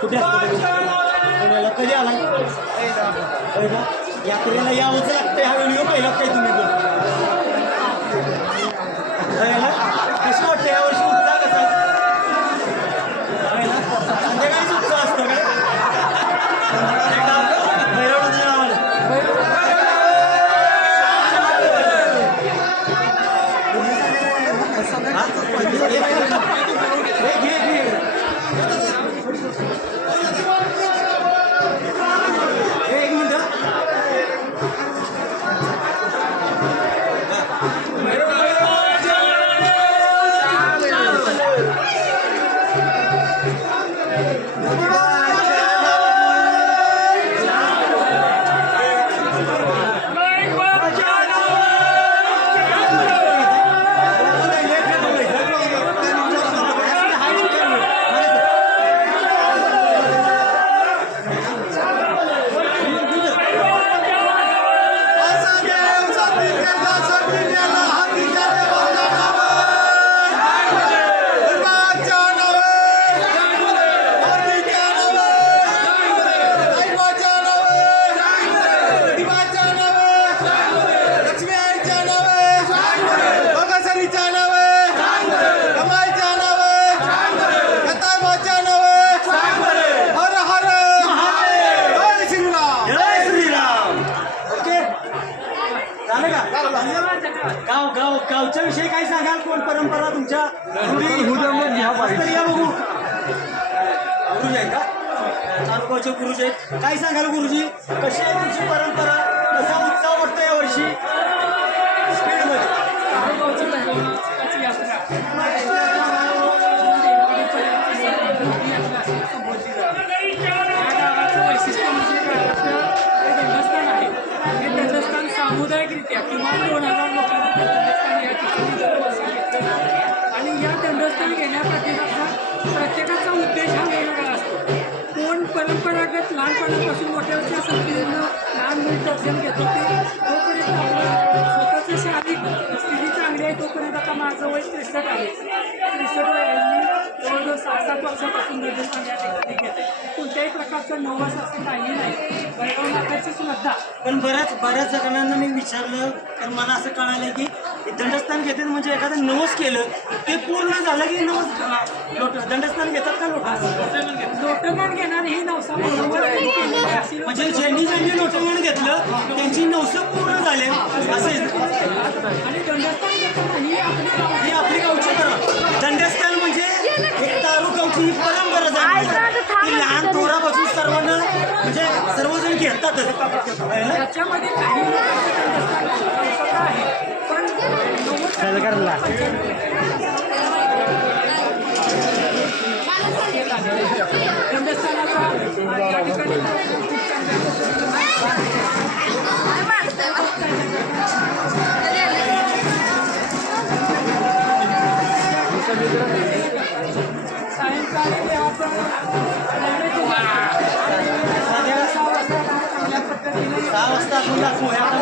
कुठे पुण्याला कधी आला यात्रेला यावंच लागतं हा व्हिडिओ पहिला काय तुम्ही कसं वाटतं यावर्षी उत्साह कसा संध्याकाळीच उत्साह असतो काय गावच्या विषयी काय सांगाल कोण परंपरा तुमच्या गुरुजी आहे का तालुकाचे गुरुजी आहेत काय सांगाल गुरुजी कशी आहे तुमची परंपरा कसा उत्साह वाटतो या वर्षी सामुदायिकरित्या किमान 2000 लोकांचा या ठिकाणी आणि या दंडस्थान घेण्यापाठीमागचा प्रत्येकाचा उद्देश हा वेगवेगळा असतो. कोण परंपरागत लहानपणापासून मोठ्याच्या संख्येनं लहान मुलं दर्शन घेतो ते तोपर्यंत स्वतःचं शारीरिक स्थिती चांगली आहे तोपर्यंत आता माझं वय 63 आहे. 63 वयाने जवळजवळ 6-7 वर्षापासून दर्शन या ठिकाणी घेत आहे. कोणत्याही प्रकारचं नवस असं काही नाही. बळगाव नाकाची श्रद्धा पण बऱ्याच जणांना मी विचारलं तर मला असं कळालं की दंडस्थान घेतात म्हणजे एखादं नवस केलं ते पूर्ण झालं की नवस दंडस्थान घेतात का लोटमान घेणार ही नवसा म्हणजे ज्यांनी लोटमान घेतलं त्यांची नवस पूर्ण झाले असे आणि दंडस्थान घेताना ही आपली गावची परंपरा दंडस्थान म्हणजे एक तालुकाची परंपरा झाली लहान थोरापासून सर्वांना म्हणजे सर्वजण घेतातच त्याच्यामध्ये काही आहे पण सायंकाळी देवाचं 6 वाजता आपण दाखवूया